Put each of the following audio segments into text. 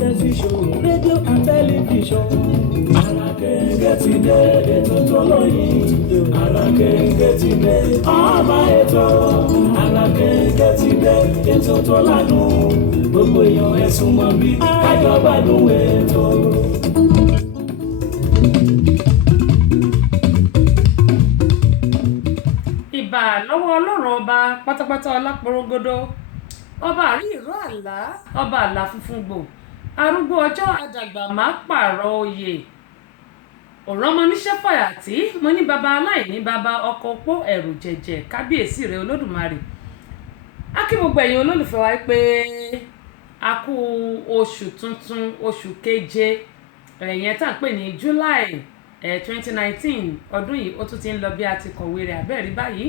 tẹlifíṣàn rédíò and tẹlifíṣàn. Àràkẹ́kẹ́ ti dé ètò tó lóyìn. Àràkẹ́kẹ́ ti dé ọba ètò. Àràkẹ́kẹ́ ti dé ètò tó ládùn. Gbogbo èèyàn ẹ súnmọ́ bí kájọ gbádùn ètò. Ìbà lọ́wọ́ Ọlọ́run ọba pátápátá ọlápọ̀rọ̀gọ́dọ̀, ọba àrí ìró àlá, ọba àlá funfun gbò, arúgbó ọjọ́ àdàgbà má pààrọ̀ oyè, òrọ́mọ níṣẹ́ fàyàtì, mo ní baba aláìní baba ọkọ̀ opó ẹ̀rù jẹ̀jẹ̀ kábíyèsí rẹ̀ olódùmarè. A kí gbogbo ẹ̀yin olólùfẹ́ wa pé a kú oṣù tuntun, oṣù keje ẹ̀yẹn tá à ń pè ní July 2019 ọdún yìí ó tún ti ń lọ bí a ti kọ̀wé rẹ̀ abẹ́rí báyìí.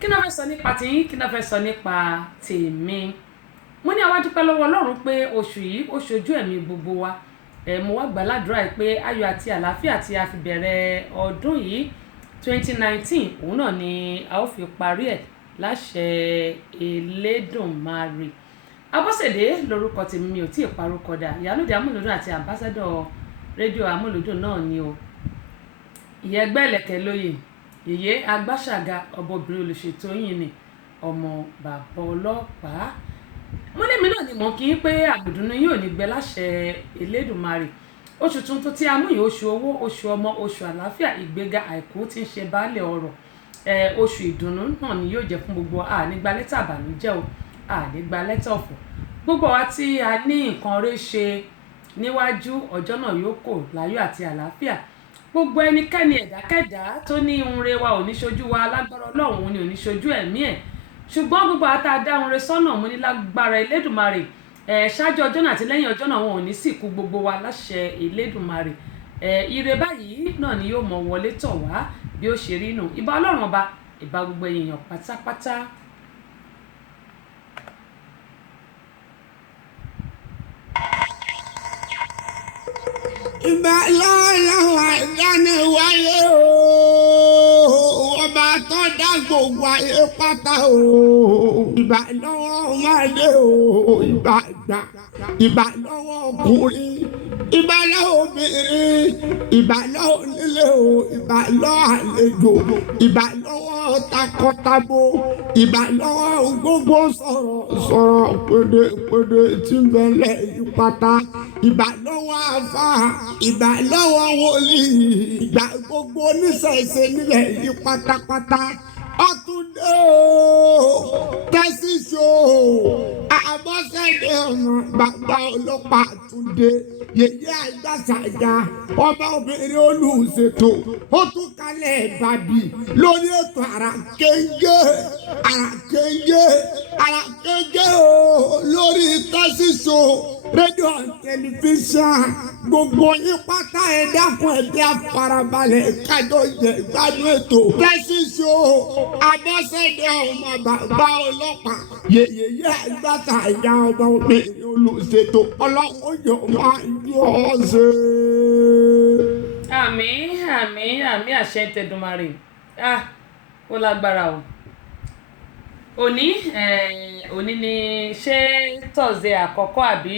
Kí náà fẹ́ sọ nípa tiyín, kí náà fẹ́ sọ nípa tèmi. Mo ní a wá dúpẹ́ lọ́wọ́ Ọlọ́run pé oṣù yìí ó ṣojú ẹ̀mí gbogbo wa. Mo wá gbàládùra pé ayọ̀ àti àlàáfíà tí a fi bẹ̀rẹ̀ ọdún yìí 2019 òun náà ni a ó fi parí ẹ̀ láṣẹ Elédùmarè. Abọ́sẹ̀dé lórúkọ tèmi, mi ò tí ì parúkọ dà. Ìyálóde amúlùdùn àti àmbásádọ̀ rédíò amúlùdùn náà ni o. Ìyẹn ẹgbẹ́ ìlẹ̀kẹ̀ lóye, yèyé agbáṣàga ọbọ̀bìnrin olùṣètò yìí ni ọmọ bàbá ọlọ́pàá. Mo ní mi náà ni mò ń kí n pé àgbùdùnú yóò ní gbẹ láṣẹ Elédùmarè. Oṣù tuntun tí a mú yìí, oṣù owó, oṣù ọmọ, oṣù àlàáfíà, ìgbéga, àìkú tí ń ṣe baálẹ̀ ọrọ̀. Oṣù ìdùnnú náà ni yóò jẹ́ fún gbogbo wa. A ní gba lẹ́tà àbànújẹ́ o, a ní gba lẹ́tà ọ̀fọ̀. Gbogbo wa tí a ní nǹkan rẹ̀ ṣe níwájú, ọjọ́ náà yóò kò láyọ̀ àti àlàáfíà. Gbogbo ẹnikẹ́ni ẹ̀dákẹ́dá tó ní ohun rere wa ò ní ṣojú wa, lágbára Ọlọ́run ni ò ní ṣojú ẹ̀mí ẹ̀. Ṣùgbọ́n gbogbo àtà dá ohun rere sọ́nà mú ní lágbára Elédùmarè. Ṣáájú ọjọ́ náà àti lẹ́yìn ọjọ́ náà wọn ò ní sìnkú gbogbo wa láṣẹ Elédùmarè. Ire báyìí náà ni yóò mọ wọlé tọ̀ wá bí ó ṣe rí nù. Ìbà Ọlọ́run ọba, ìbà gbogbo èèyàn pátápátá. Ìbà lọ́wọ́ ìdáni wáyé o, ọba tó dá gbogbo ayé pátá o. Ìbà lọ́wọ́ ọmọdé o, ìbà àgbà. Ìbà lọ́wọ́ ọkùnrin, ìbà lọ́wọ́ obìnrin, ìbà lọ́wọ́ onílé o, ìbà lọ́wọ́ àlejò, ìbà lọ́wọ́ takọtabo, ìbà lọ́wọ́ gbogbo sọ̀rọ̀ pèdèpèdè tí ń bẹ̀lẹ̀ yìí pátá. Ìbà lọ́wọ́ àfà, ìbà lọ́wọ́ wòlíì, ìbà gbogbo oníṣẹ̀ṣe nílẹ̀ yìí pátápátá. Ọ̀túndé o, tẹ́sí ṣó o, Abọ́sẹ̀dé ọmọ bàbá ọlọ́pàá Túndé, yèyé àgbàṣàjà ọba obìnrin olùṣètò, ó tún kalẹ̀ ìbàdí lórí ètò Àràkéńgé o lórí tẹ́sí ṣó rédíò and tẹlifíṣàn. Gbogbo yín pátá ẹ dákun ẹ bí afarabalẹ̀ kájọ jẹ ìgbádùn ètò tẹ́sí ṣó Abọ́sẹ̀dé ọmọ bàbá ọlọ́pàá, yèyé àgbàṣàjà ọba obìnrin olùṣètò. Ọlọ́run yóò máa yọ ọ́ ṣe. Àmín, àmín, àmín àṣẹ tẹ̀dùmarè. Ó lágbára o. Òní ni ṣé Thursday àkọ́kọ́ àbí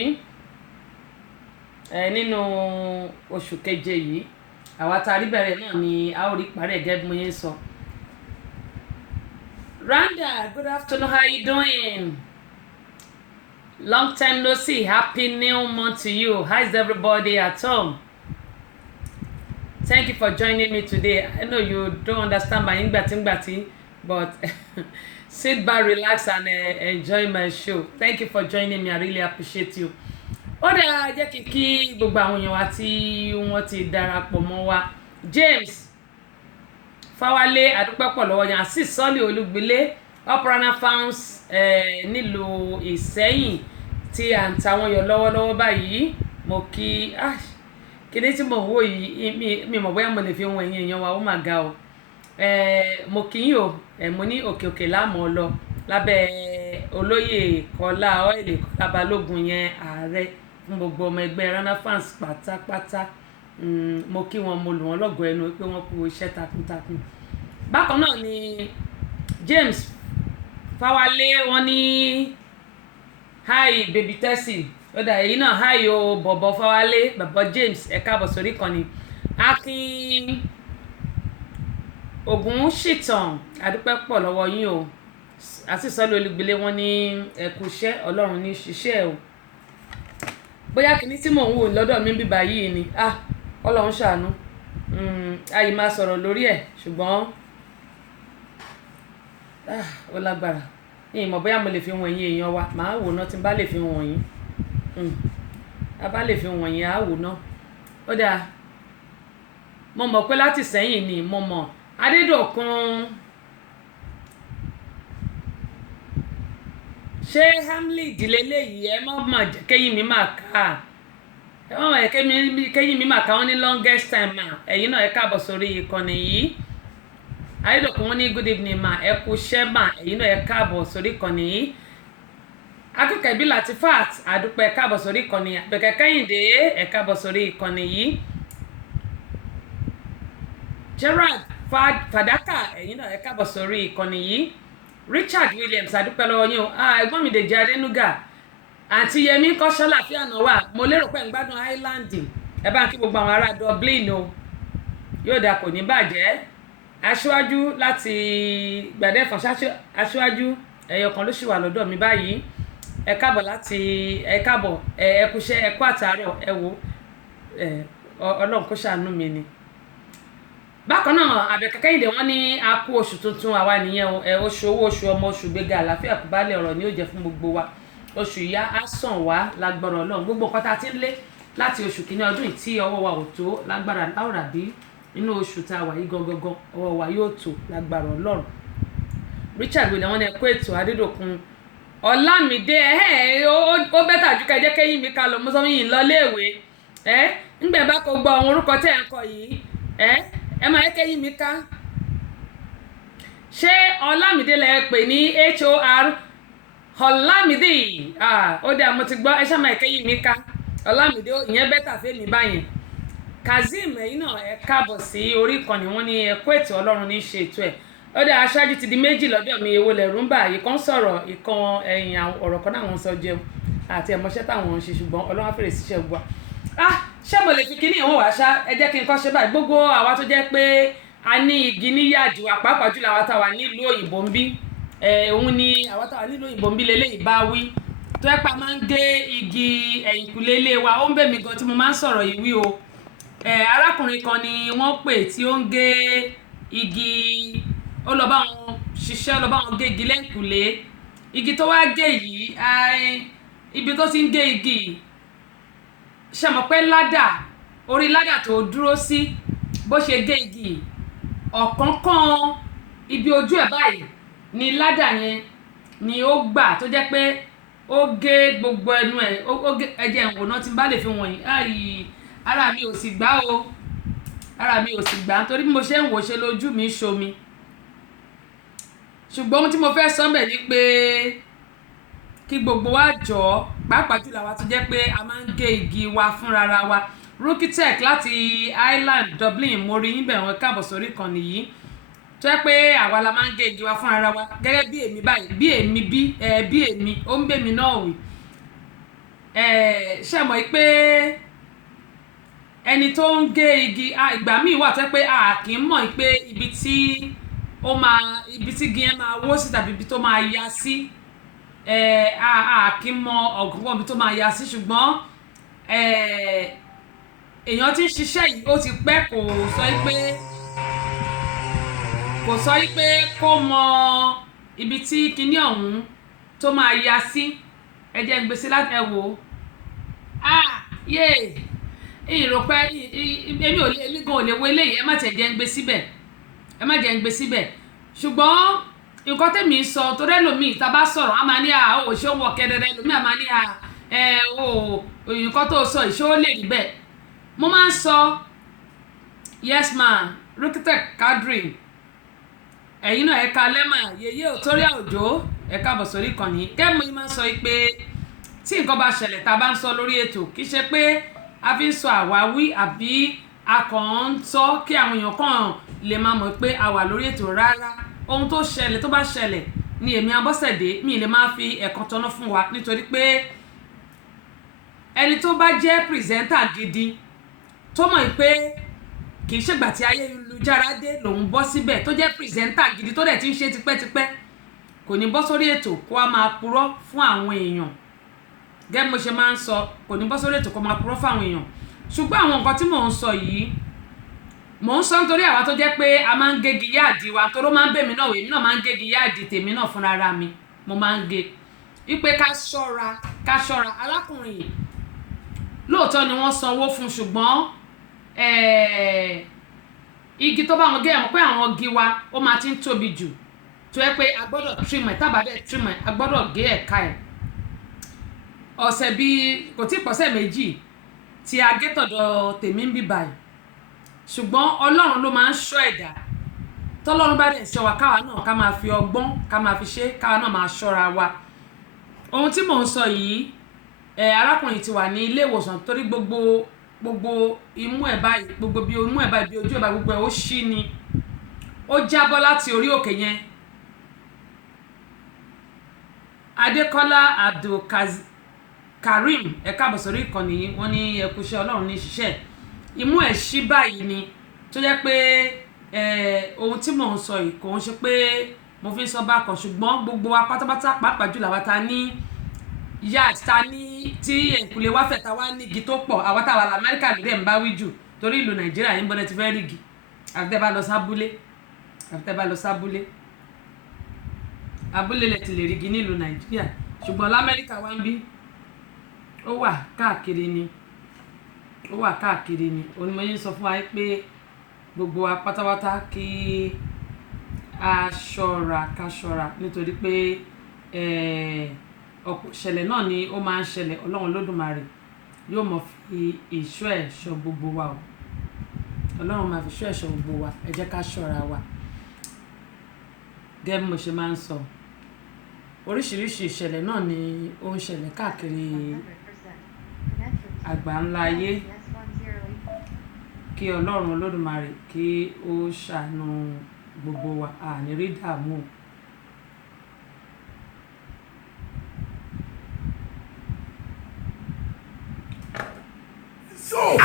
nínú oṣù keje yìí. Àwa tá a rí bẹ̀rẹ̀ náà ni a ó rí parí ẹ̀ gẹ́gẹ́ bí mo yẹn sọ. Randa, good afternoon, how you doing? Long time no see. Happy new month to you. How is everybody at home? Thank you for joining me today. I know you don't understand my English, but sit back, relax, and enjoy my show. Thank you for joining me. I really appreciate you. Ó dá jẹ́ kí gbogbo àwọn èèyàn wa tí wọ́n ti darapọ̀ mọ́ wa. James Fáwálé, àdúpẹ́ pọ̀ lọ́wọ́ yẹn. Asis Sọ́lì Olúgbélé, Operana Farms nílùú Ìsẹ́yìn tí à ń ta wọ́n yọ lọ́wọ́lọ́wọ́ báyìí. Mo kí kíní tí mo wò yìí mi mọ̀ bóyá mo lè fi wọn ẹ̀yìn èèyàn wa, ó mà ga o. Mo kí yín o, mo ní òkè láàmú lọ lábẹ́ olóyè Kọ́lá Ọ́ìlì Kọ́lá Balógun yẹn ààrẹ fún gbogbo ọmọ ẹgbẹ́ Rana Fans pátápátá. Mo kí wọn, mo lù wọ́n lọ́gọ̀ọ́ ẹnu pé wọ́n kú iṣẹ́ takuntakun. Bákan náà ni James Fáwálé, wọ́n ní hi baby Tessie, ó dà èyí náà háì o bọ̀bọ̀ fáwálé bọ̀bọ̀ James ẹ káàbọ̀ sórí ìkànnì Akin Ògún ṣìtàn àdúpẹ́ pọ̀ lọ́wọ́ yín o àti sọ́lé olùgbélé wọn ní ẹ̀kú iṣẹ́ Ọlọ́run ní ṣiṣẹ́ o bóyá kìíní tí mò ń wò lọ́dọ̀ mi bíbá yìí ni Ọlọ́run ṣàánú àyè máa sọ̀rọ̀ lórí ẹ̀ ṣùgbọ́n ó lágbára yìí mọ̀ bóyá mo lè fi wọ̀n yín èèyàn wa màá wò náà tí n bá lè fi wọ̀n yín a bá lè fi wọ̀n yín á wò náà ó dáa mo mọ̀ pé láti sẹ́yìn ni mo mọ̀ Adédọ̀kun ṣé Hamlet ìdílé léyìí ẹ má mà jẹ́ kéyìn mi máa ká ẹ má mà jẹ́ kéyìn mi máa ká wọn ní longest time ma ẹ̀yin náà ẹ káàbọ̀ sórí ìkànnì yìí Adédọ̀kun wọn ní good evening ma ẹ kú iṣẹ́ mà ẹ̀yin náà ẹ káàbọ̀ sórí ìkànnì yìí akẹ́kọ̀ọ́ ìbí Latifat àdúpẹ́ ẹ káàbọ̀ sórí ìkànnì Àbẹ̀kẹ́ Kẹ́hìndé ẹ káàbọ̀ sórí ìkànnì yìí Gerard Fàdákà ẹ̀yin náà ẹ káàbọ̀ sórí ìkànnì yìí Richard Williams àdúpẹ́ lọ́wọ́ yín o ẹ̀gbọ́n mi Dèjì Adénúgà àti Yẹmí kọ́ṣọ́lá fíànà wà mo lérò pé ń gbádùn Ireland ẹ bá ń kí gbogbo àwọn ará Dublin o yóò dà kò ní bàjẹ́ aṣáájú láti gbàdẹ́fọ̀n aṣáájú ẹ̀yọ̀ kan ló ṣì wà lọ́dọ̀ mi báyìí ẹ káàbọ̀ láti ẹ káàbọ̀ ẹ kúṣẹ́ ẹ kú àtàárọ̀ ẹ wo Ọlọ́run kó ṣàánú mi ni. Bákan náà Àbẹ̀kẹ́ Kẹ́hìndé wọ́n ní a kú oṣù tuntun àwa nìyẹn o oṣù owó oṣù ọmọ oṣù gbéga àlàáfíà kú bálẹ̀ ọ̀rọ̀ ni ó jẹ́ fún gbogbo wa oṣù ìyá á sàn wá lágbára Ọlọ́run gbogbo nǹkan tá a ti ń lé láti oṣù kìíní ọdún yìí tí ọwọ́ wa ò tó lágbára láwùrà bí nínú oṣù tá a wà yìí gangan ọwọ́ wa yóò tó lágbára Ọlọ́run. Richard wìlẹ̀ wọ́n ní ẹ kó ètò Adédọ̀kun Ọlámídé ó bẹ́tà ju ká jẹ́ kéyìn mi ká lọ mọ́sán yìí lọ léèwé ńgbẹ̀ bá kó gbọ́ àwọn orúkọ tẹ̀ ń kọ yìí ẹ máa kéyìn mi ká ṣé Ọlámídé lẹ pè ní HOR Ọlámídé ó dé àmọ́ ti gbọ́ ẹ ṣá máa kéyìn mi ká Ọlámídé ìyẹn bẹ́tà fẹ́mi báyẹn Kazeem ẹ̀yin náà ẹ káàbọ̀ sí orí ìkànnì wọn ní ẹ kó ètò Ọlọ́run ní ṣe ètò ẹ̀ ó dé aṣáájú ti di méjì lọ́dọ̀ mi èwo lẹ̀rú ń bà yìí kan sọ̀rọ̀ ìkan ẹ̀yìn ọ̀rọ̀ kan náà wọ́n sọ jẹun àti ẹ̀mọ́ṣẹ́ táwọn ń ṣe ṣùgbọ́n Ọlọ́run á fèrè síṣẹ́ gbọ́ ṣé mo lè fi kíní ìwọ̀n wá ṣá ẹ jẹ́ kí n kọ́ ṣe báyìí gbogbo àwa tó jẹ́ pé a ní igi níyàjú àpapọ̀ jùlọ àwa táwa nílùú òyìnbó ń bí òun ni àwa táwa nílùú òyìnbó ń bí lélẹ́yìí bá wí tó ẹ́ pa máa ń gé igi ẹ̀yìnkùlé ilé wa ó ń bẹ̀ mí gan tí mo máa ń sọ̀rọ̀ yìí wí o arákùnrin kan ni wọ́n pè tí ó ń gé igi ó lọ bá wọn ṣiṣẹ́ ó lọ bá wọn gé igi lẹ́yìnkùlé igi tó wá gé yìí ibi tó ti ń gé igi ṣe mọ̀ pé ládà orí ládà tó dúró sí bó ṣe gé igi ọ̀kánkán ibi ojú ẹ̀ báyìí ni ládà yẹn ni ó gbà tó jẹ́ pé ó gé gbogbo ẹnu ẹ̀ ó gé ẹ̀jẹ̀ ìwòná tí n bá lè fi wọ̀nyí ara mi ò sì gbà o ara mi ò sì gbà nítorí bí mo ṣe ń wò ṣe lójú mi ṣomi ṣùgbọ́n ohun tí mo fẹ́ sọ bẹ̀ ni pé kí gbogbo wa jọ pàápàá jùlọ àwa tó jẹ́ pé a máa ń gé igi wa fúnra wa Rukitech láti Ireland Dublin mo rí yín bẹ̀ wọ́n káàbọ̀ sórí ìkànnì yìí tó jẹ́ pé àwa la máa ń gé igi wa fúnra wa gẹ́gẹ́ bí èmi báyìí bí èmi ó ń bèmí náà wì ṣe mọ̀ pé ẹni tó ń gé igi ìgbà míì wà tó jẹ́ pé a kì í mọ̀ pé ibi tí igi yẹn máa wó sí tàbí ibi tó máa ya sí kí n mọ ọ̀gbọ́n ibi tó máa ya sí ṣùgbọ́n èèyàn tí ń ṣiṣẹ́ yìí ó ti pẹ́ kò sọ pé kó mọ ibi tí kinní ọ̀hún tó máa ya sí ẹ jẹ́ ń gbé sí láti ẹ wò ìrọ̀pẹ́ èmi gan ò lè wo eléyìí ẹ má tẹ̀ jẹ́ ń gbé síbẹ̀ ṣùgbọ́n nǹkan tẹ̀mí ń sọ torí ẹlòmíì tá a bá sọ̀rọ̀ a máa ní ò ṣé ó wọ kẹrẹrẹ ẹlòmíì a máa ní nǹkan tó sọ ìṣó lè rí bẹ́ẹ̀ mo máa ń sọ yes ma Rukitech Kadri ẹ̀yin náà ẹ̀ka lẹ́mà yèyé òtórí àwòjó ẹ̀ka bọ̀ sórí ìkànnì kẹ́mi yìí máa ń sọ pé tí nǹkan bá ṣẹlẹ̀ tá a bá ń sọ lórí ètò kì í ṣe pé a fi ń sọ àwáwí àbí a kàn ń sọ kí àwọn èèyàn kàn lè máa mọ̀ pé a wà lórí ètò rárá ohun tó ṣẹlẹ̀ tó bá ṣẹlẹ̀ ni èmi Abọ́sẹ̀dé mi lè máa fi ẹ̀kan tọ́ná fún wa nítorí pé ẹni tó bá jẹ́ pírẹsẹ́ńtà gidi tó mọ̀ pé kì í ṣègbà tí ayélujára dé lòun bọ́ síbẹ̀ tó jẹ́ pírẹsẹ́ńtà gidi tó dẹ̀ ti ń ṣe tipẹ́tipẹ́ kò ní bọ́ sórí ètò kó wá máa purọ́ fún àwọn èèyàn gẹ́gẹ́ mo ṣe máa ń sọ kò ní bọ́ sórí ètò kó máa purọ́ fún àwọn èèyàn ṣùgbọ́n àwọn nǹkan tí mò ń sọ yìí mò ń sọ nítorí àwa tó jẹ́ pé a máa ń gégi yáàdì wa toró máa ń bèmí náà èmi náà máa ń gégi yáàdì tèmi náà fúnra mi mo máa ń gé wípé ká ṣọ́ra arákùnrin yìí lóòótọ́ ni wọ́n sanwó fún ṣùgbọ́n igi tó bá wọn gé ẹ̀ mọ̀ pé àwọn igi wa ó máa ti ń tóbi jù tó yẹ pé a gbọ́dọ̀ trim ẹ̀ tábàdẹ̀ trim ẹ̀ a gbọ́dọ̀ gé ẹ̀ka ẹ̀ ọ̀sẹ̀ bíi kò tí ì pọ̀sẹ̀ méjì tí a gé tọ̀dọ̀ tèmi ń bí báyìí ṣùgbọ́n ọlọ́run ló máa ń ṣọ́ ẹ̀dá tọ́lọ́run bá dẹ̀ ṣọ́ wa káwa náà ká máa fi ọgbọ́n ká máa fi ṣe káwa náà máa ṣọ́ra wa ohun tí mò ń sọ yìí arákùnrin ti wà ní ilé ìwòsàn torí gbogbo imú ẹ̀ báyìí gbogbo bí imú ẹ̀ báyìí bí ojú ẹ̀ báyìí gbogbo ẹ̀ ó ṣí ni ó jábọ́ láti orí òkè yẹn Adékọ́lá Abdulkarim ẹ káàbọ̀ sórí ìkànnì yìí wọ́n ní ẹkúṣẹ́ ọlọ́run ní ṣiṣẹ́ imú ẹ̀ ṣí báyìí ni tó jẹ́ pé ohun tí mò ń sọ yìí kò ń ṣe pé mo fi ń sọ bákan ṣùgbọ́n gbogbo wa pátápátá pàápàá jùlọ àwa ta ní yard ta ní tí ẹ̀kúlé wá fẹ̀ ta wá ní igi tó pọ̀ àwa táwa lamẹ́ríkà lè dẹ̀ ń bá wí jù torí ìlú nàìjíríà yìí ń bọ́lẹ̀ ti fẹ́ rí igi àfitẹ́ bá lọ sábúlé abúlé lẹ̀ ti lè rí igi nílùú nàìjíríà ṣùgbọ́n lamẹ́ríkà wá ń bí ó wà káàkiri ni onímọ̀ yín sọ fún wa pé gbogbo wa pátápátá kí a ṣọ́ra nítorí pé ọ̀pọ̀ ìṣẹ̀lẹ̀ náà ni ó máa ń ṣẹlẹ̀ ọlọ́run lódùmarè yóò mọ̀ fi ìṣọ́ ẹ̀ ṣọ́ gbogbo wa o ọlọ́run máa fi ìṣọ́ ẹ̀ ṣọ́ gbogbo wa ẹ jẹ́ ká ṣọ́ra wa gẹ́gẹ́ bí mo ṣe máa ń sọ oríṣiríṣi ìṣẹ̀lẹ̀ náà ni ó ń ṣẹlẹ̀ káàkiri àgbáńlá ayé kí ọlọ́run olódùmarè kí ó ṣàánú gbogbo wa àní rí dààmú.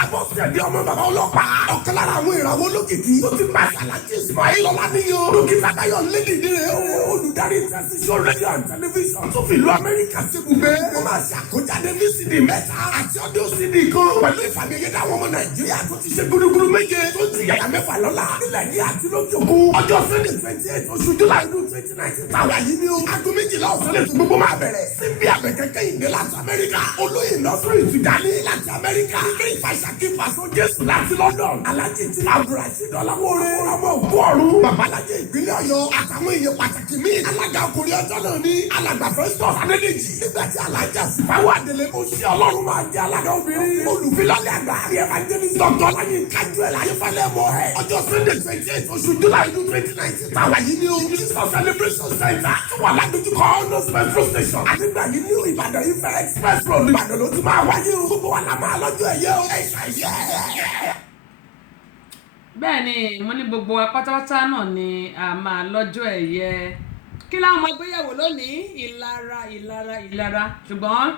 Àbọ̀sẹ̀dé ọmọ bàbá ọlọ́pàá. Ọ̀kan lára àwọn ìràwọ̀ olókìkí tó ti máa ṣàlàyé Ismail Ọláníyàn. Dókítà Táyọ̀ Lédìdí rẹ̀ olùdarí tẹ̀síṣọ́ rédíò and tẹlifíṣàn tó fi ìlú Amẹ́ríkà sí ibùgbé. Wọ́n máa ṣe àkójáde VCD mẹ́ta àti ọdíò CD kan. Pẹ̀lú ìfàmìyẹ́dá àwọn ọmọ Nàìjíríà tó ti ṣe gúdúgúdú méje tó ti yàyà mẹ́fà lọ́la. Nílẹ̀ yìí àti lókè òkun. Ọjọ́ Sunday 28 oṣù July 2019 tàwa yìí ni o. Aago 12 ọ̀sán lè tún gbogbo máa bẹ̀rẹ̀. Síbi àbẹ̀kẹ́kẹ́ ìdè láti Amẹ́ríkà. Olóyè Nọ́sírì Tìjání láti Amẹ́ríkà. Ìfàṣàkí Fàṣọ Jésù láti London. Alájẹ ti Abdulrasheed Ọláwọ̀rẹ́. Ọmọ òkú ọ̀run. Babalájẹ ìpínlẹ̀ Ọ̀yọ́. Àtàwọn èèyàn pàtàkì míì. Alága ọkùnrin ọjọ́ náà ní alàgbà Festus Adédèjì. Nígbà tí alájà Sífáwọ́ Adélé ó ṣe Ọlọ́run máa jẹ alága obìnrin. Olùfilọ́lẹ̀ àgbà àrí evangelist Dr. Láyé Kájú ẹ̀ láyé fẹ́lẹ́ mọ́ ẹ̀. Ọjọ́ Sunday 28 oṣù July 2019. Tàwa yìí ni o. Jesus Celebration Center. Tó wà ládójúkọ Honors Metro Station. Àdìgbà yìí ní Ìbàdàn Ifẹ̀ Express Road. Ìbàdàn ló ti máa wáyé o. Gbogbo wa la máa lọ́jọ́ ẹ̀yẹ o. Bẹ́ẹ̀ ni mo ní gbogbo wa pátápátá náà ni a máa lọ́jọ́ ẹ̀yẹ kí láwọn ọmọ ìgbéyàwó lónìí ìlara ṣùgbọ́n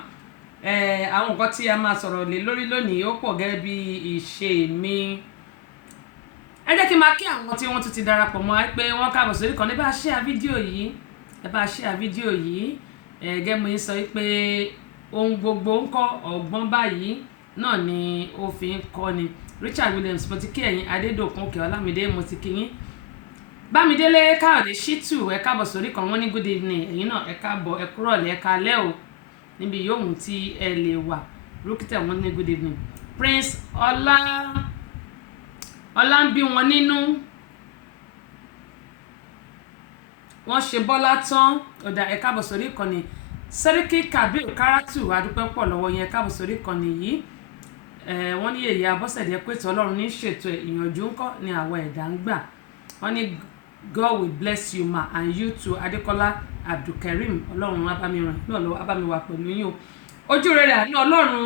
àwọn nǹkan tí a máa sọ̀rọ̀ lé lórí lónìí ó pọ̀ gẹ́gẹ́ bí ìṣe mi. Ẹ jẹ́ kí n máa kí àwọn tí wọ́n tún ti darapọ̀ mọ́ pé wọ́n káàbọ̀ sórí kan ní bá share fídíò yìí gẹ́gẹ́ mo sọ pé ohun gbogbo ń kọ́ ọgbọ́n báyìí náà ni ó fi ń kọ́ ni. Richard Williams mo ti kí ẹ̀yin Adédòkun Òkè Ọlámídé mo ti kí yín Bámidélé Káyọ̀dé Ṣítù ẹ káàbọ̀ sórí kan wọ́n ní good evening ẹ̀yin náà ẹ káàbọ̀ ẹ kúrọ̀lẹ́ ẹ káalẹ́ o níbi yòówù tí ẹ lè wà Rúkìtẹ̀ wọ́n ní good evening Prince ọlá ń bí wọn nínú wọ́n ṣe Bọ́lá tán ọ̀dà ẹ káàbọ̀ sórí ìkànnì Sẹ́ríkì Kabir Kárátù adúpẹ́ pọ̀ lọ́wọ́ yẹn ẹ káàbọ̀ sórí ìkànnì yìí wọ́n ní èyí Abọ́sẹ̀dé pé tí Ọlọ́run ní ṣètò ìyànjú ńkọ́ ni àwọn ẹ̀dá ń gbà wọ́n ní God will bless you ma and you too Adékọ́lá Abdulkarim Ọlọ́run abámiràn ní ọ̀lọ́ abámiwà pẹ̀lú yín o ojú rere àní Ọlọ́run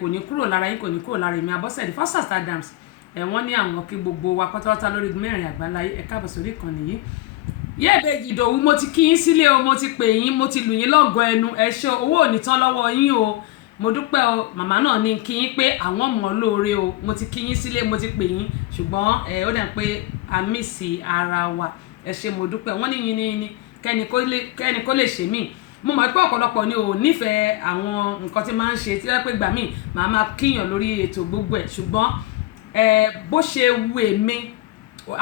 kò ní kúrò lára yín kò ní kúrò lára èmi Abọ́sẹ̀dé Festus Adams wọ́n ní àwọn kí gbogbo wa pátápátá lórí mẹ́rin àgbáláyé ẹ káàbọ̀ sórí ìkànnì yìí Yẹ́ẹ̀bẹ́jì Ìdòwú mo ti kí yín sílé o mo ti pè yín mo ti lù yín lọ́gọ̀ ẹnu ẹ ṣé owó ò ní tán lọ́wọ́ yín o mo dúpẹ́ o màmá náà ní kí yín pé àwọn mọ̀ lóore o mo ti kí yín sílé mo ti pè yín ṣùgbọ́n ó dà pé a mísì ara wa ẹ ṣé mo dúpẹ́ wọ́n ní yín kẹ́ni kó lè ṣe mí mo mọ̀ pé ọ̀pọ̀lọpọ̀ ni ò nífẹ̀ẹ́ àwọn nǹkan tí máa ń ṣe tí wọ́n pé gbà mí màá máa kíyàn lórí ètò gbogbo ẹ̀ ṣùgbọ́n bó ṣe wù èmi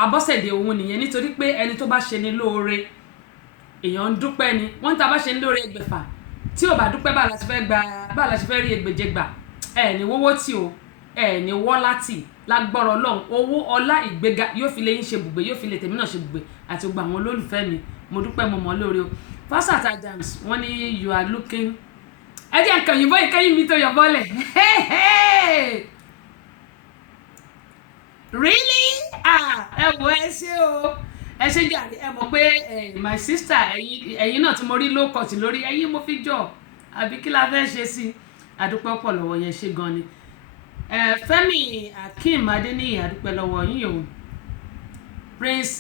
Abọ́sẹ̀dé òun nìyẹn nítorí pé ẹni tó bá ṣe ní lóore èèyàn ń dúpẹ́ ni wọ́n tá bá ṣe ní lóore ẹgbẹ̀fà tí ò bá dúpẹ́ bá la ṣe fẹ́ rí ẹgbẹ̀je gbà ẹ̀ ní wọ́wọ́ tí o ẹ̀ ní wọ́ láti lágbọ́rọ̀ Ọlọ́run owó ọlá ìgbéga yóò fi lè yín ṣe bùgbé yóò fi lè tèmi náà ṣe bùgbé àti gbogbo àwọn olólùfẹ́ mi mo dúpẹ́ mo mọ̀ lóore o Fasat Adams wọ́n ní you are looking ẹ jẹ́ nǹkan òyìnbó ìkẹyìn mi tó yọ bọ́lẹ̀ really ẹ wò ẹ ṣé o ẹ ṣe jàre ẹ mọ̀ pé my sister ẹ̀yin náà tí mo rí low cut lórí ẹ̀yin mo fi jọ àbí kí la fẹ́ ṣe sí àdúpẹ́ pọ̀ lọ́wọ́ yẹn ṣe gan ni Fẹ́mi Akeem Adeniyi àdúpẹ́ lọ́wọ́ yín o Prince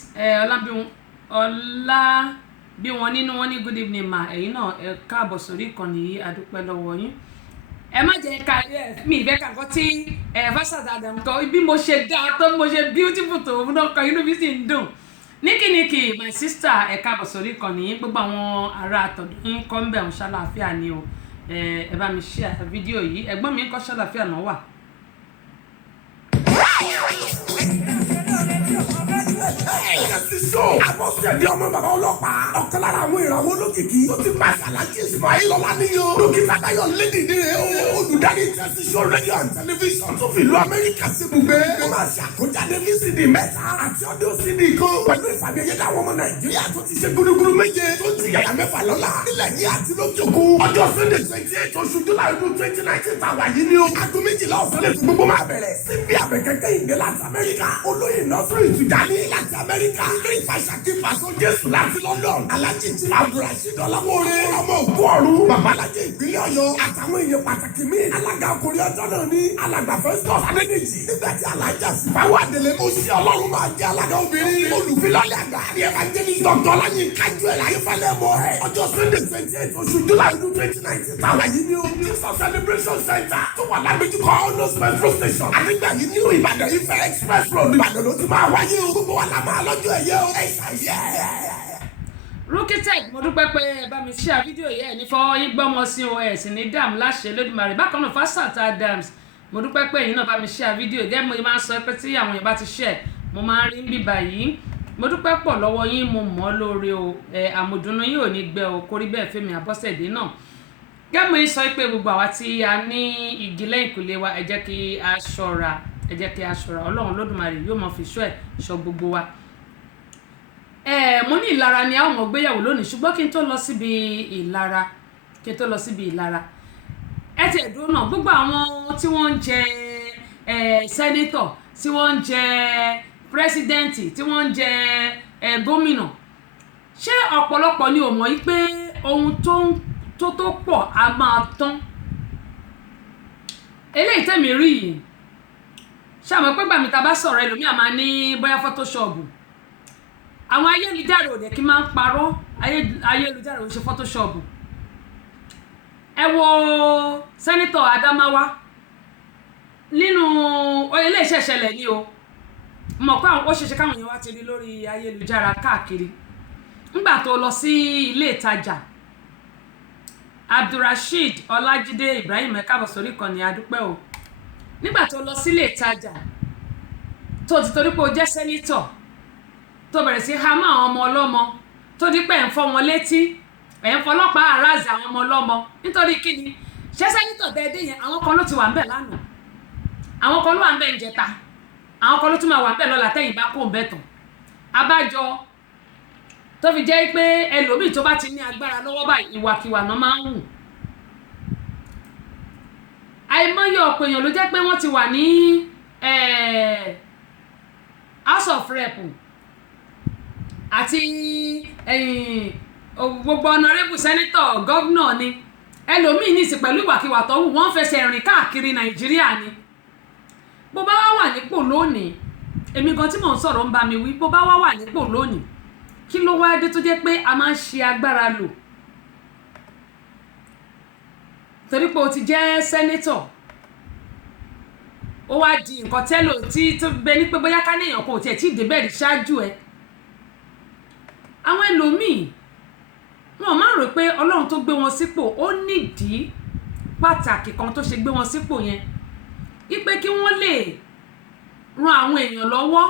bí wọn nínú wọn ní good evening ma ẹ̀yin náà ẹ káàbọ̀ sórí ìkànnì yìí àdúpẹ́ lọ́wọ́ yín ẹ má jẹ́ ká mi ìfẹ́ kankan tí Fasat Adams kọ bí mo ṣe dáa tó mo ṣe beautiful tó òun náà kọ inú mi sì ń dùn níkìníkì my sister ẹ káàbọ̀ sórí ìkànnì yìí gbogbo àwọn ará àtọ̀dọ̀ yín kọ́ ń bẹ̀ ń ṣàlàáfíà ni o ẹ bá mi share fídíò yìí ẹ̀gbọ́n mi ń kọ́ ṣàlàáfíà náà wà. Abọ́sẹ̀dé ọmọ bàbá ọlọ́pàá ọ̀kan lára àwọn ìràwọ̀ olókìkí tó ti pàṣẹ Alhaji Ismail Ọláníyàn dókítà Táyọ̀ lédìdí olùdarí Tẹsíṣọ́ rédíò and tẹlifíṣàn tó fi ìlú Amẹ́ríkà sí ibùgbé ó máa ṣe àkójáde VCD mẹ́ta àti ọdún CD kan pẹ̀lú ìfàmìyẹ́dá àwọn ọmọ Nàìjíríà tó ti ṣe gúdúgúdú méje tó ti yàyà mẹ́fà lọ́la nílẹ̀ yìí àti lókè òkun ọjọ́ Sunday 28 oṣù July ọdún 2019 tàwa yìí ni ó aago 12 ọ̀sán lè tún gbogbo máa bẹ̀rẹ̀ síbi àbẹ̀kẹ́kẹ́ ìgbé láti Amẹ́ríkà olóyè nọ́sírì ìtújáde láti Amẹ́ríkà ilé ìfàṣàkí Paso Jésù láti London Alhaji Abdulrasheed Ọláwóore ọmọ òkú ọ̀run babalájẹ ìpínlẹ̀ Ọ̀yọ́ àtàwọn èèyàn pàtàkì mi alága ọkùnrin ọjọ́ náà ní alàgbà Festus Adédèjì nígbà tí alájà Sífáwọ́ Adélé ó ṣe Ọlọ́run máa jẹ alága obìnrin olùfilọ́lẹ̀ àgbà ní evangelist Dr. Ọláyin kájú ẹ̀ láyé falẹ̀ mọ́ ẹ̀ ọjọ́ Sunday 28 oṣù July 2019 tàwa yìí ní o Jesus Celebration Center tó wà lágbèjúkọ Honours Metro Station àdìgbà yìí ní o Ìbàdàn Ifẹ̀ Express Road Ìbàdàn ló ti máa wáyé o gbogbo wa la máa lọ́jọ́ ẹ̀yẹ o Rukitech mo dúpẹ́ pé ẹ bá mi share fídíò yìí ẹ̀ ní fọwọ́ yín gbọ́mọ sí o ẹ̀ sì ní dààmú láṣẹ Lódùmarè bákan náà Fasat Adams mo dúpẹ́ pé ẹ̀yin náà bá mi share fídíò gẹ́gẹ́ mo máa ń sọ pé tí àwọn èèyàn bá ti share mo máa ń rí bíbá yìí mo dúpẹ́ pọ̀ lọ́wọ́ yín mo mọ̀ ọ́ lóore o àmọ̀dùnú yín ò ní gbẹ o kórí bẹ́ẹ̀ Fẹ́mi Abọ́sẹ̀dé náà gẹ́gẹ́ mo sọ pé gbogbo àwa tí a ní igi lẹ́yìnkùlé wa ẹ jẹ́ kí a ṣọ́ra Ọlọ́run Lódùmarè yóò máa fi ṣọ́ ẹ̀ ṣọ́ gbogbo wa mo ní ìlara ni àwọn ọmọ gbéyàwó lónìí ṣùgbọ́n kí n tó lọ síbi ìlara ẹ ti ẹ̀dùn náà gbogbo àwọn tí wọ́n ń jẹ sẹ́nétọ̀ tí wọ́n ń jẹ pírẹ́sídẹ́ǹtì tí wọ́n ń jẹ gómìnà ṣé ọ̀pọ̀lọpọ̀ ni ò mọ̀ yí pé ohun tó pọ̀ a máa tán eléyìí tẹ̀mí rí yìí ṣàmọ́ pé gbàmí ta bá sọ̀rọ̀ ẹlòmíà máa ní bóyá fọ́tóṣọ́ọ̀bù àwọn ayélujára òde kí máa ń parọ́ ayélujára òde ṣe photoshop ẹ wo sẹ́nitọ̀ Adamawa nínú iléeṣẹ́ ìṣẹ̀lẹ̀ ni o mọ̀ pé ó ṣeéṣe káwọn èèyàn wá ti rí lórí ayélujára káàkiri nígbà tó lọ sí ilé ìtajà Abdulrasheed Ọlájídé Ibrahim ẹ káàbọ̀ sórí ìkànnì adúpẹ́ o nígbà tó lọ sí ilé ìtajà tó ti torí pé ó jẹ́ sẹ́nitọ̀ tó bẹ̀rẹ̀ sí hamá àwọn ọmọ ọlọ́mọ tó di pé ẹ̀ ń fọ́ wọn létí ẹ̀ ń fọlọ́pàá àráàzì àwọn ọmọ ọlọ́mọ nítorí kíni ṣé sẹ́nitọ̀ dẹ́ẹ́dẹ́ yẹn àwọn kan ló ti wà ń bẹ̀ lánàá àwọn kan ló wà ń bẹ̀ ń jẹta àwọn kan ló tún máa wà ń bẹ̀ lọ́la tẹ́yìn bá kó ń bẹ̀ tán abájọ tó fi jẹ́ pé ẹlòmíì tó bá ti ní agbára lọ́wọ́ báyìí ìwàkiwà náà máa ń hù àìmọye ọ̀pọ̀ èèyàn ló jẹ́ pé wọ́n ti wà ní House of Rep àti gbogbo honorable senator governor ni ẹlòmíì ní ìsìn pẹ̀lú ìwàkiwà tó wù wọ́n fẹsẹ̀ rìn káàkiri Nàìjíríà ni bó bá wà nípò lónìí èmi gan tí mò ń sọ̀rọ̀ ń bá mi wí bó bá wà nípò lónìí kí ló wá dé tó jẹ́ pé a máa ń ṣe agbára lò torí pé o ti jẹ́ sẹ́nétọ̀ ó wá di nǹkan tẹ́lò tí tó bẹ ní pé bóyá ká léèyàn kò tiẹ̀ tí ì débẹ̀ rí ṣáájú ẹ àwọn ẹlòmíì wọn máa rò pé ọlọ́run tó gbé wọn sípò ó nídìí pàtàkì kan tó ṣe gbé wọn sípò yẹn wípé kí wọ́n lè ran àwọn èèyàn lọ́wọ́.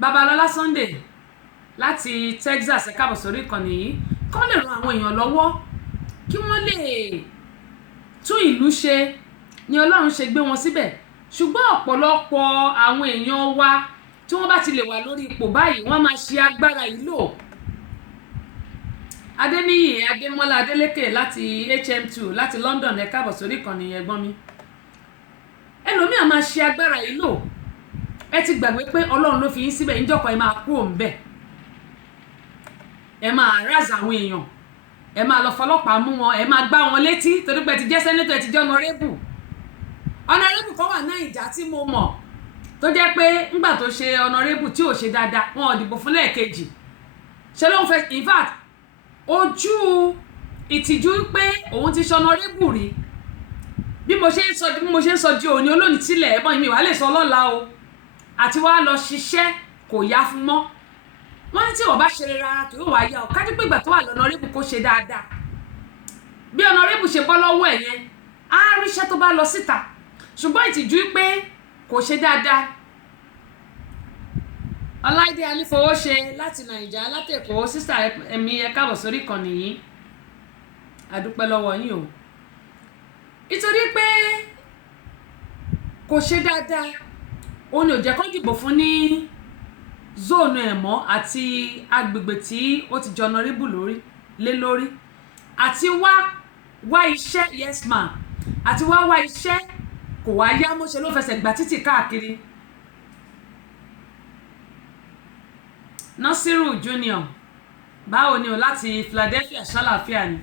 Babalọ́lá Sunday láti Texas ẹ káàbọ̀ sórí ìkànnì yìí kí wọ́n lè ran àwọn èèyàn lọ́wọ́ kí wọ́n lè tún ìlú ṣe ni ọlọ́run ṣe gbé wọn síbẹ̀ ṣùgbọ́n ọ̀pọ̀lọpọ̀ àwọn èèyàn wa tí wọ́n bá ti lè wà lórí ipò báyìí wọ́n máa ṣe agbára yìí lò. Adéníyì Adémọ́lá Adélékè láti HM2 láti London ẹ káàbọ̀ sórí ìkànnì ẹ̀gbọ́n mi. Ẹlòmíà máa ṣe agbára yìí lò ẹ ti gbàgbé pé ọlọ́run ló fi yín síbẹ̀ níjọ́kọ̀ ẹ máa kú òun bẹ̀ ẹ máa ráàzà àwọn èèyàn ẹ máa lọ fọlọ́pàá mú wọn ẹ máa gbá wọn létí torí pé ẹ ti jẹ́ sẹ́nétọ̀ ẹ ti jẹ́ ọ̀nàrẹ́bù kan wà náà ìjà tí mo mọ̀ tó jẹ́ pé ńgbà tó ṣe ọ̀nàrẹ́bù tí ò ṣe dáadáa wọn ò dìbò fún lẹ́ẹ̀kejì ṣe ló ń fẹ́ in fact ojú ìtìjú pé òun ti ṣe ọ̀nàrẹ́bù rí bí mo ṣe ń sọ di òní olónìí tílẹ̀ ẹ̀bọ̀n mi wà lè sọ lọ́la o àti wá lọ ṣiṣẹ́ kò yá fún mọ́ wọ́n ní tí wọ́n bá ṣe rárá kí ó wá yá ọ kájú pé ìgbà tó wà lọ́nàrẹ́bù kó ṣe dáadáa bí ọ̀nàrẹ́bù ṣe bọ́ lọ́wọ́ ẹ̀ yẹn á ríṣẹ́ tó bá lọ síta ṣùgbọ́n ìtìjú pé kò ṣe dáadáa. Ọláìdé Anífowóṣe láti Nàìjíríà látẹ̀kọ́ sísà ẹ̀mí ẹ káàbọ̀ sórí ìkànnì yìí àdúpẹ́ lọ́wọ́ yín o nítorí pé kò ṣe dáadáa òun ni ò jẹ́ kó dìbò fún ní zóònù ẹ̀mọ́ àti agbègbè tí ó ti jọ ọ̀nàrẹ́bù lé lórí àti wá iṣẹ́ yes ma àti wá iṣẹ́ kò wá yá mọ́ṣe ló fẹsẹ̀ gbà títì káàkiri. Nasiru Junior báwo ni o láti Philadelphia ṣàlàáfíà ni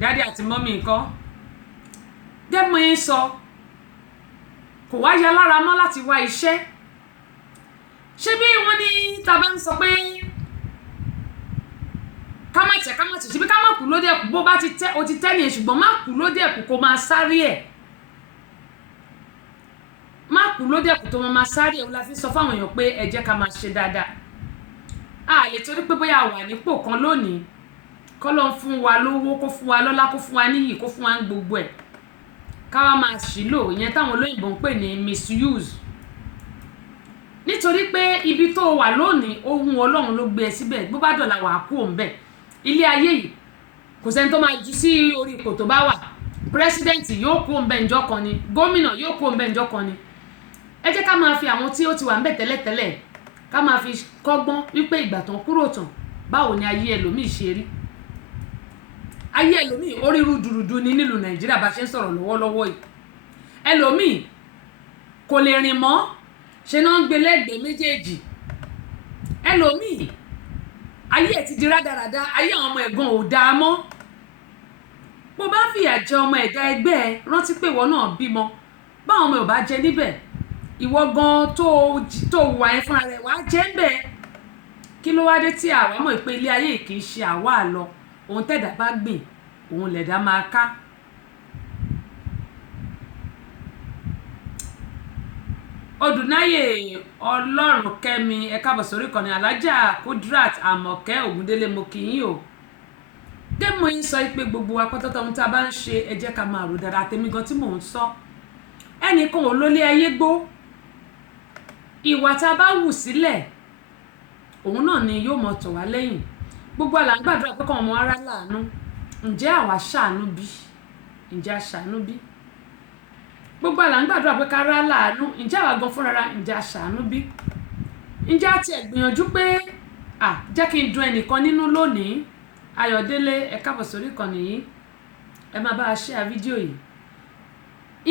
dáàdì àti mọ́mì ńkọ́ gẹ́mọ̀ yín sọ kò wá yá lára mọ́ láti wá iṣẹ́ ṣé bí wọ́n ní tá bá ń sọ pé ká má tẹ̀ ṣe bí ká má kú lóde ẹ̀kú bó bá ti tẹ́ o ti tẹ́ nìyẹn ṣùgbọ́n má kú lóde ẹ̀kú kó máa sáré ẹ̀ má kú lóde ẹ̀kú tó máa sáré ẹ̀ wọ́n la fi sọ fáwọn èèyàn pé ẹ jẹ́ ká máa ṣe dáadáa a lè torí pé bóyá wà nípò kan lónìí kọ́ ló ń fún wa lówó kó fún wa lọ́lá kó fún wa níyì kó fún wa ń gbogbo ẹ̀ ká wá máa ṣìlò ìyẹn táwọn olóyìnbó ń pè ní misuse nítorí pé ibi tó wà lónìí ohun ọlọ́run ló gbé ẹ síbẹ̀ bó bá dọ̀la wà á kú òun bẹ̀ ilé ayé yìí kò sẹ́ni tó máa jù sí orí ipò tó bá wà pírẹsidẹ́ǹtì yóò kú òun bẹ̀ ńjọ́ kan ni gómìnà yóò kú òun bẹ̀ ńjọ́ kan ni ẹ jẹ́ ká máa fi àwọn tí ó ti wà ń bẹ̀ tẹ́lẹ̀tẹ́lẹ̀ ká máa fi kọ́gbọ́n wípé ìgbà tán kúrò tán báwo ni ayé ẹlòmíì ṣe rí ayé ẹlòmíì orí rúdurùdu ni nílùú Nàìjíríà bá ṣe ń sọ̀rọ̀ lọ́wọ́lọ́wọ́ yìí ẹlòmíì kò lè rìn mọ́ ṣe náà ń gbé lẹ́gbẹ̀ẹ́ méjèèjì ẹlòmíì ayé ẹ̀ ti di rádaràda ayé àwọn ọmọ ẹ̀gbọ́n ò dáa mọ́ bó bá fìyà jẹ ọmọ ẹ̀dá ẹgbẹ́ ẹ rántí pé ìwọ náà bímọ báwọn ọmọ ẹ̀ bá jẹ níbẹ̀ ìwọ gan tó wà ẹ fúnra rẹ̀ wàá jẹ́ ń bẹ̀ kí ló wá dé tí àwa mọ̀ pé ilé ayé kì í ṣe àwa àlọ ohun tẹ̀dá bá gbìn òun lẹ̀dá máa ká. Odùnáyè Ọlọ́run Kẹ́mi ẹ káàbọ̀ sórí ìkànnì Alájà Kudrat Àmọ̀kẹ́ Ògúndélé mo kì í o dẹ́mọ̀ yín sọ pé gbogbo apátọ́tọ́ ohun tí a bá ń ṣe ẹ jẹ́ ká máa rò dáadáa tèmi gan tí mò ń sọ ẹnìkan ò lólé ayé gbó ìwà tá a bá wù sílẹ̀ òun náà ni yóò mọ̀ tọ̀ wá lẹ́yìn gbogbo àlà ń gbàdúrà pé kàn ọmọ ara láàánú ǹjẹ́ àwa ṣàánú bí ǹjẹ́ a ṣàánú bí gbogbo àlà ń gbàdúrà pé ká rá láàánú ǹjẹ́ àwa gan fúnra ǹjẹ́ a ṣàánú bí ǹjẹ́ a tiẹ̀ gbìyànjú pé jẹ́ kí n dun ẹnìkan nínú lónìí Ayọ̀délé ẹ káàbọ̀ sórí ìkànnì yìí ẹ máa bá a share fídíò yìí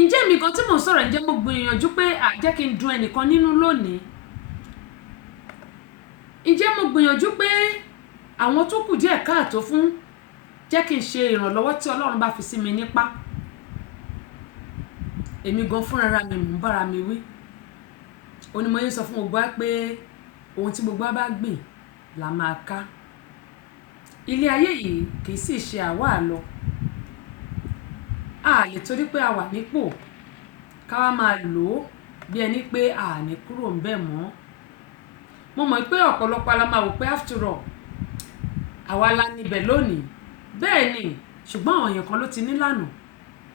ǹjẹ́ mi kan tí mò ń sọ̀rọ̀ ǹjẹ́ mo gbìyànjú pé jẹ́ kí n dun ẹnìkan nínú lónìí ǹjẹ́ mo gbìyànjú pé àwọn tó kù díẹ̀ káàtó fún jẹ́ kí n ṣe ìrànlọ́wọ́ tí Ọlọ́run bá fi sí mi nípa èmi gan fúnra mi mò ń bára mi wí onímọ̀ yẹn sọ fún gbogbo wa pé ohun tí gbogbo wa bá gbìn la máa ká ilé ayé yìí kì í sì ṣe àwa àlọ a lè torí pé a wà nípò ká wá máa lò ó bí ẹni pé a ní kúrò ń bẹ̀ mọ́. Mo mọ̀ pé ọ̀pọ̀lọpọ̀ la máa wò pé after all àwa la níbẹ̀ lónìí bẹ́ẹ̀ ni, ṣùgbọ́n àwọn èèyàn kan ló ti nílànà,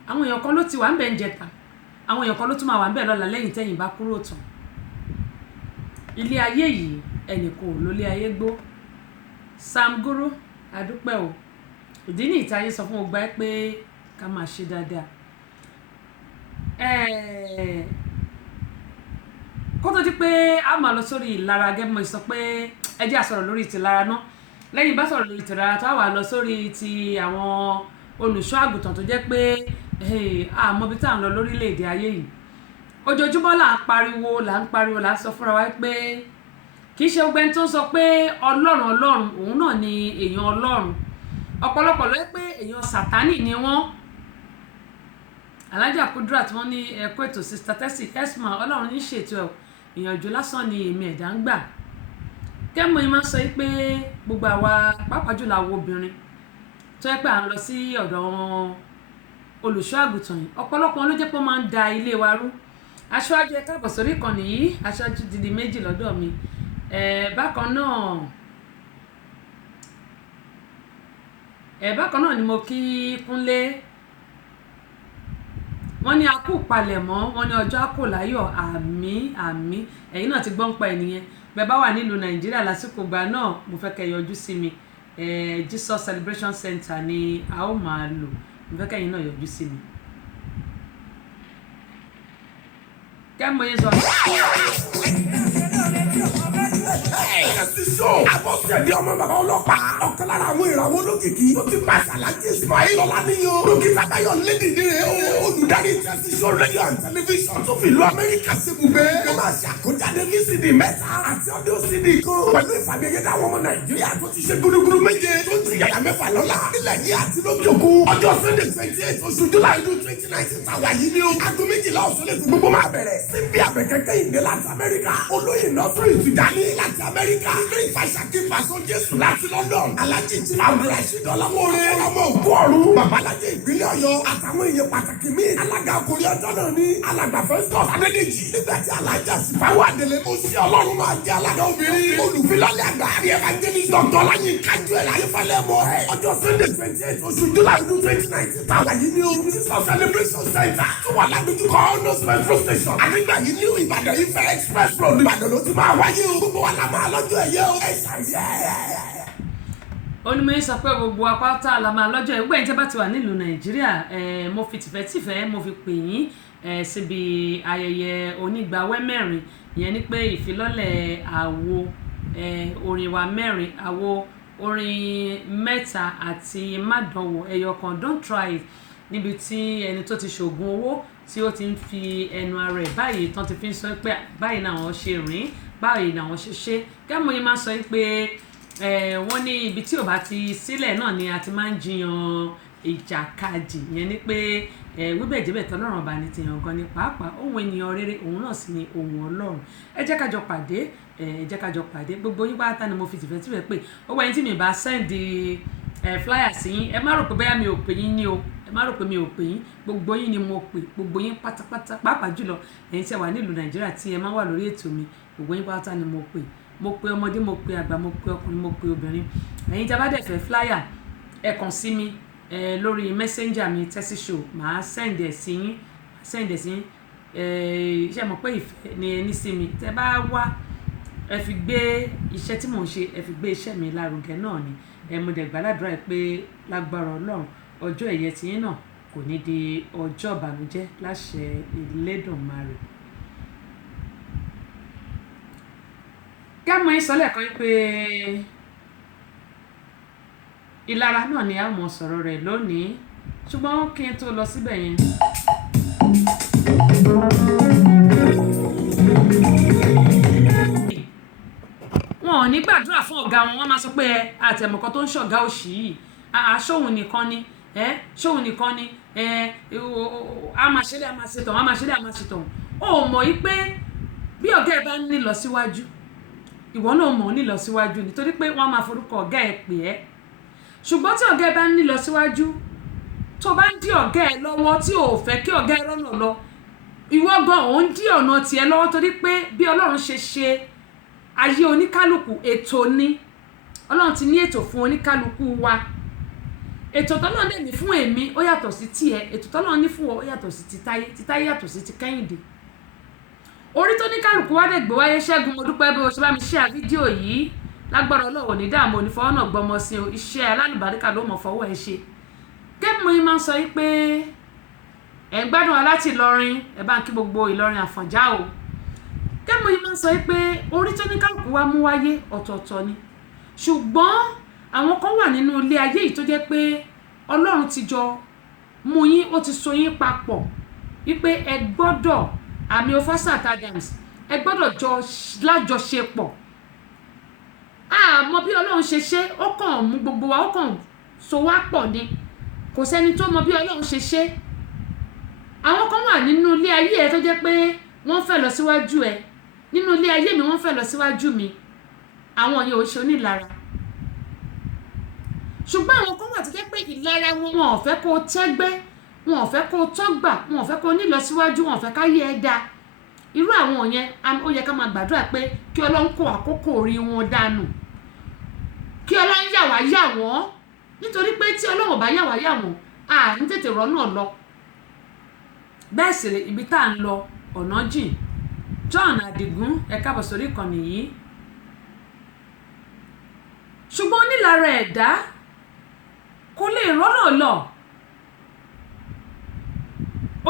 àwọn èèyàn kan ló ti wà ń bẹ̀ ń jẹta, àwọn èèyàn kan ló tún máa wà ń bẹ̀ lọ́la lẹ́yìn tẹ́yìn bá kúrò tán. Ilé ayé yìí ẹnìkan ò lólé ayé gbó. Sam Guru adúpẹ́ o, ìdí ní ìtayé sọ fún ọgbà ẹ pé ká máa ṣe dáadáa. Kó tó di pé a máa lọ sórí ìlara gẹ́gẹ́ mo sọ pé ẹ jẹ́ á sọ̀rọ̀ lórí ìtìlara náà, lẹ́yìn bá sọ̀rọ̀ lórí ìtìlara tó wà lọ sórí ti àwọn olùṣọ́ àgùntàn tó jẹ́ pé àmọ́ bí tá à ń lọ lórílẹ̀‐èdè ayé yìí ojoojúmọ́ là ń pariwo là ń sọ fúnra wa pé kì í ṣe gbogbo ẹni tó ń sọ pé ọlọ́run òun náà ni èèyàn ọlọ́run. Ọ̀pọ̀lọpọ̀ ló pé èèyàn sàtánì ni wọ́n. Alájà Kudrat wọ́n ní ẹ̀kọ́ ètò Sister Tessie esma ọlọ́run ní ṣètò ìyànjú lásán ni èmi ẹ̀dá ń gbà. Kẹ́mọ̀ yìí máa ń sọ pé gbogbo àwa pàápàá jùlọ àwọn obìnrin tó yẹ pé à ń lọ sí ọ̀dọ̀ olùṣọ́ àgùntàn yìí ọ̀pọ̀lọpọ̀ ló jẹ́ pé ó máa ń da ilé wa rú. Aṣáájú ẹ káàbọ̀ sórí ìkànnì yìí, aṣáájú dìdí méjì lọ́dọ̀ mi. Bákan náà ni mo kí Kúnlé, wọ́n ní akú palẹ̀mọ́, wọ́n ní ọjọ́ àkó láyọ̀, àmín ẹ̀yin náà ti gbọ́n pa ẹnìyẹn. Bẹ́ẹ̀ bá wà nílùú Nàìjíríà lásìkò gbà náà mo fẹ́ kẹ́ yọjú sí mi. Jesus Celebration Center ni a ó máa lò, mo fẹ́ kẹ́ ẹ̀yin náà yọjú sí mi. Kẹ́mọ̀ yẹn sọ. Àbọ̀sẹ̀dé ọmọ bàbá ọlọ́pàá ọ̀kan lára àwọn ìràwọ̀ olókìkí tó ti pàṣẹ alájí Ismail Ọláníyàn dókítà Báyọ̀ lédìdí rẹ̀ olùdarí tẹsíṣọ́ rédíò and tẹlifíṣàn tó fi ìlú Amẹ́ríkà sí ibùgbé. Ó máa ṣe àkójáde ní CD mẹ́ta àti ọdún CD kan pẹ̀lú ìfàgẹ́gẹ́dẹ́ àwọn ọmọ Nàìjíríà tó ti ṣe gúdúgúdú méje tó ti yàyà mẹ́fà lọ́la nílẹ̀ yìí àti lókè òkun. Ọjọ́ Sunday 28 oṣù July 2019 tàwa yìí ni o. Aago 12 ọ̀sán lè ti gbogbo máa bẹ̀rẹ̀. Síbi àbẹ̀kẹ́kẹ́ ìdè láti Amẹ́ríkà. Olóyè Nọ́sírì Tìjání láti Amẹ́ríkà. Ilé ìfàṣàkí Fàṣọ Jésù láti London. Alájí Ìtìlá Abdulrasheed Ọlámọ́rẹ́. Ọmọ òkú ọ̀run. Babalájẹ ìpínlẹ̀ Ọ̀yọ́. Àtàwọn èèyàn pàtàkì míì. Alága àkórí ọjọ́ náà ní alàgbà Festus Adédèjì. Nígbà tí alájà Sífáwọ́ Adélé mo ṣe Ọlọ́run máa jẹ́ alága obìnrin. Olùfilọ́lẹ̀ àgbà àrí evangelist Dr. Láyín Kájú ẹ̀ láyé fẹ́lẹ́ mọ́. Ọjọ́ Sunday 28 oṣù July 2019 tàwa yìí ní o. Jesus Celebration Center tó wà ládùúgbò Honors Metro Station. Àdìgbà yìí ní Ìbàdàn Ifẹ̀ Express Road. Ìbàdàn ló ti máa wáyé o. Gbogbo wa la máa lọ́jọ́ ẹ̀yẹ o. Onímọ̀ sọ pé gbogbo apáta la máa lọ́jọ́ ẹgbẹ́ ìjẹ́ bá ti wà nílùú Nàìjíríà. Mo fi tìfẹ́tìfẹ́ mo fi pè yín síbi ayẹyẹ onígbàwẹ́ mẹ́rin, ìyẹn ni pé ìfilọ́lẹ̀ àwo orin wa mẹ́rin, àwo orin mẹ́ta àti mádánwò ẹyọ kan don't try it, níbi tí ẹni tó ti ṣògùn owó tí ó ti ń fi ẹnu ara ẹ̀ báyìí tán ti fi ń sọ pé báyìí náà wọ́n ṣe rìn, báyìí náà wọ́n ṣe ṣe. Kẹ́mọ̀ yìí máa sọ pé wọ́n ní ibi tí ò bá ti sílẹ̀ náà ni a ti máa ń jiyàn ìjàkadì, yẹn ni pé wíbẹ̀ jẹ́bẹ̀ tọ́lọ́run ọba ni tìyàn gan ni pàápàá ohun ènìyàn rere òun náà sì ni ohun Ọlọ́run. Ẹ jẹ́ ká jọ pàdé gbogbo yín pátá ni mo fi tìfẹ́tìfẹ́ pé ó wẹ́n tí mi bá sẹ́ndì flyer sí yín, ẹ má rò pé bẹ́ẹ̀ mi ò pè yín ní o, ẹ má rò pé mi ò pè yín, gbogbo yín ni mo pè, gbogbo yín pátápátá, pàápàá jùlọ ẹ̀yin tí ẹ wà nílùú Nàìjíríà tí ẹ máa wà lórí ètò mi, gbogbo yín pátá ni mo pè. Mo pe ọmọdé, mo pe àgbà, mo pe ọkùnrin, mo pe obìnrin. Ẹ̀yin tí a bá dẹ̀ fẹ́ flyer ẹ kàn sí mi lórí messenger mi Tessie Show, màá send ẹ̀ sí yín, ṣé mọ̀ pé ìfẹ́ ni ẹ ní sí mi. Tẹ́ bá wá ẹ fi gbé iṣẹ́ tí mò ń ṣe, ẹ fi gbé iṣẹ́ mi lárugẹ náà ni. Mo dẹ̀ gbàdúrà pé lágbára Ọlọ́run ọjọ́ ẹ̀yẹ tiyín náà kò ní di ọjọ́ ìbànújẹ́ láṣẹ Elédùmarè. Kẹ́mọ̀ yín sọ lẹ́ẹ̀kan pé ìlara náà ni a mọ̀ sọ̀rọ̀ rẹ̀ lónìí, ṣùgbọ́n kí n tó lọ síbẹ̀ yẹn. Wọn ò ní gbàdúrà fún ọ̀gá wọn, wọ́n máa sọ pé àtẹ̀mọ̀kan tó ń ṣọ̀gá òṣì yìí ṣóhun nìkan ni a máa ṣe lé a máa ṣe tàn, a máa ṣe lé a máa ṣe tàn. Ó mọ̀ yí pé bí ọ̀gá ẹ bá ń lọ síwájú ìwọ náà mọ̀ ní lọ síwájú nítorí pé wọ́n máa forúkọ ọ̀gá ẹ pè ẹ́. Ṣùgbọ́n tí ọ̀gá ẹ bá ń lọ síwájú tó bá ń dí ọ̀gá ẹ lọ́wọ́ tí ò fẹ́ kí ọ̀gá ẹ rọ́nà lọ ìwọ gan ò ń dí ọ̀nà tiẹ̀ lọ́wọ́ torí pé bí Ọlọ́run ṣe ayé oníkálukú ètò ni Ọlọ́run ti ní ètò fún oníkálukú wa ètò tọ́lọ́run dẹ̀ ní fún èmi ó yàtọ̀ sí tiẹ̀ ètò tọ́lọ́run ní fún ọ ó yàtọ̀ sí ti Táyé yàtọ̀ sí ti Kẹ́hìndé orí tó ní kálukú wá dẹ̀ gbé wáyé Ṣẹ́gun mo dúpẹ́ bí o ṣe bá mi share fídíò yìí lágbára Ọlọ́run ní dààmú onífọwọ́ náà gbọmọ sí o iṣẹ́ alálùbáríkà ló mọ̀ fọwọ́ ẹ ṣe kẹ́mi mo máa ń sọ pé ẹ̀ ń gbádùn wa láti Ìlọrin ẹ̀ bá ń kí gbogbo Ìlọrin Àfọ̀njá o kẹ́mi mo máa ń sọ pé orí tó ní kálukú wá mú wáyé ọ̀tọ̀ọ̀tọ̀ ni ṣùgbọ́n àwọn kan wà nínú ilé ayé yìí tó jẹ́ pé Ọlọ́run ti jọ mú yín ó ti so yín papọ̀ wípé ẹ gbọ́dọ̀ àmì Ofasat Adams ẹ gbọ́dọ̀ jọ lájọṣepọ̀ àmọ́ bí Ọlọ́run ṣe ó kàn mú gbogbo wa ó kàn so wá pọ̀ ni kò sẹ́ni tó mọ bí Ọlọ́run ṣe àwọn kan wà nínú ilé ayé ẹ tó jẹ́ pé wọ́n fẹ́ lọ síwájú ẹ nínú ilé ayé mi wọ́n fẹ́ lọ síwájú mi àwọn yẹn ò ṣe onílara ṣùgbọ́n àwọn kan wà tó jẹ́ pé ìlara wọn ò fẹ́ kó tẹ́gbẹ́ wọn ò fẹ́ kó tọ́gbà wọn ò fẹ́ kó nílọ síwájú wọn ò fẹ́ káyé ẹ dáa irú àwọn yẹn ó yẹ ká máa gbàdúrà pé kí Ọlọ́run kó àkókò orí wọn dànù kí Ọlọ́run yà wá yà wọ́n nítorí pé tí Ọlọ́run bá yà wá yà wọ́n à ní tètè rọ́nà lọ bẹ́ẹ̀ sì rè ibi tá à ń lọ ọ̀nà jìn John Adigun ẹ káàbọ̀ sórí ìkànnì yìí ṣùgbọ́n onílára ẹ̀dá kò lè rọ́nà lọ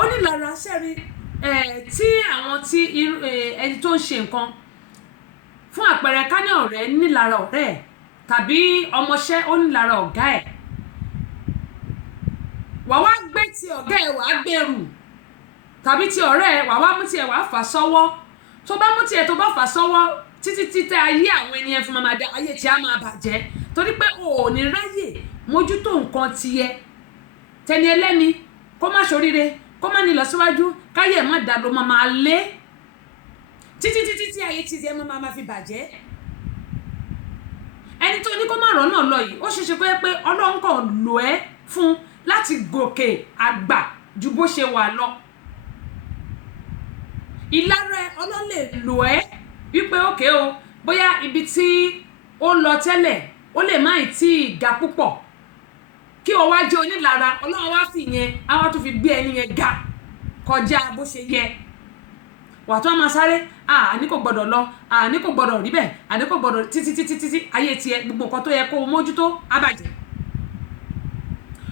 onílára sẹ́rí tí àwọn tí ẹni tó ń ṣe nǹkan fún àpẹẹrẹ ká ní ọ̀rẹ́ nílára ọ̀rẹ́ ẹ̀ tàbí ọmọọṣẹ́ ó nílára ọ̀gá ẹ̀ wà wá gbé ti ọ̀gá ẹ̀ wà á gbèrú tàbí ti ọ̀rẹ́ ẹ̀ wà wá mú tiẹ̀ wà á fà sọ́wọ́ tó bá mú tiẹ̀ tó bá fà sọ́wọ́ títí títẹ ayé àwọn ènìyàn fún mamada ayé tí a máa bàjẹ́ torí pé o ò ní ráyè mójútó nǹkan tiẹ̀ tẹni ẹlẹ́ni kó má ṣoríire kó má ní lọ síwájú káyé ẹ̀ má dà ló máa lé títí tí ayé tí ẹ máa fi bàjẹ́ ẹni tó ní kó má rọ́nà lọ yìí ó ṣeéṣe pé Ọlọ́run kàn lò ẹ́ fún láti gòkè àgbà ju bó ṣe wà lọ ìlara Ọlọ́run lè lò ẹ́ wípé òkè o bóyá ibi tí ó lọ tẹ́lẹ̀ ó lè má tí ì ga púpọ̀ kí o wá jẹ́ onílara Ọlọ́run wá fi yẹn á wá tún fi gbé ẹni yẹn ga kọjá bó ṣe yẹ wà tó máa sáré àní kò gbọdọ̀ lọ àní kò gbọdọ̀ rí bẹ́ẹ̀ àní kò gbọdọ̀ títí ayé tiẹ̀ gbogbo nǹkan tó yẹ kó o mójútó á bàjẹ́